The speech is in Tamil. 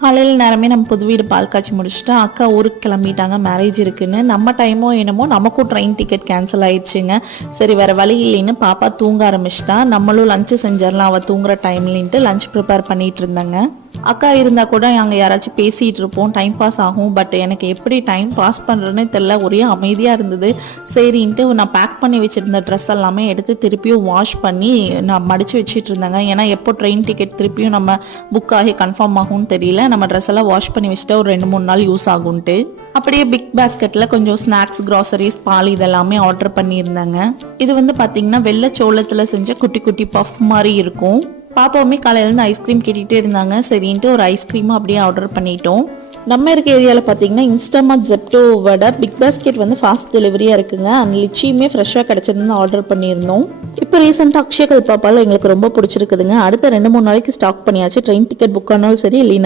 காலையில் நேரமே நம்ம புது வீடு பால் காய்ச்சி முடிச்சுட்டு அக்கா ஊருக்கு கிளம்பிட்டாங்க, மேரேஜ் இருக்குன்னு. நம்ம டைமோ என்னமோ நமக்கும் ட்ரெயின் டிக்கெட் கேன்சல் ஆயிடுச்சுங்க. சரி வேற வழி இல்லைன்னு பாப்பா தூங்க ஆரம்பிச்சிட்டா. நம்மளும் லஞ்சு செஞ்சிடலாம் அவள் தூங்குற டைம்லின்ட்டு லஞ்ச் ப்ரிப்பேர் பண்ணிட்டு இருந்தாங்க. அக்கா இருந்தா கூட அங்கே யாராச்சும் பேசிட்டு இருப்போம், டைம் பாஸ் ஆகும். பட் எனக்கு எப்படி டைம் பாஸ் பண்ணுறதுன்னு தெரியல, ஒரே அமைதியாக இருந்தது. சரின்ட்டு நான் பேக் பண்ணி வச்சுருந்த ட்ரெஸ் எல்லாமே எடுத்து திருப்பியும் வாஷ் பண்ணி நான் மடித்து வச்சுட்டு இருந்தேங்க. ஏன்னா எப்போ ட்ரெயின் டிக்கெட் திருப்பியும் நம்ம புக் ஆகி கன்ஃபார்ம் ஆகும்னு தெரியல. நம்ம ட்ரெஸ் எல்லாம் வாஷ் பண்ணி வச்சுட்டு ஒரு 2-3 நாள் யூஸ் ஆகும்ட்டு அப்படியே பிக் பாஸ்கெட்டில் கொஞ்சம் ஸ்நாக்ஸ், க்ராசரிஸ், பால் இதெல்லாமே ஆர்டர் பண்ணியிருந்தாங்க. இது வந்து பார்த்தீங்கன்னா வெள்ளை சோளத்தில் செஞ்ச குட்டி குட்டி பஃப் மாதிரி இருக்கும். பாப்பாவுமே காலையிலேருந்து ஐஸ்கிரீம் கேட்டுகிட்டே இருந்தாங்க. சரின்ட்டு ஒரு ஐஸ்கிரீமும் அப்படியே ஆர்டர் பண்ணிட்டோம். நம்ம இருக்க ஏரியாவில் பார்த்தீங்கன்னா இன்ஸ்டாமார்ட், ஜெப்டோவோட பிக் பாஸ்கெட் வந்து ஃபாஸ்ட் டெலிவரியாக இருக்குங்க. அந்த லிச்சியுமே ஃப்ரெஷ்ஷாக கிடச்சிருந்து ஆர்டர் பண்ணியிருந்தோம். இப்போ ரீசெண்டாக அக்ஷயகல் பாப்பாவில் எங்களுக்கு ரொம்ப பிடிச்சிருக்குதுங்க. அடுத்த 2-3 நாளைக்கு ஸ்டாக் பண்ணியாச்சு. ட்ரெயின் டிக்கெட் புக் ஆனாலும் சரி, இல்லைன்னா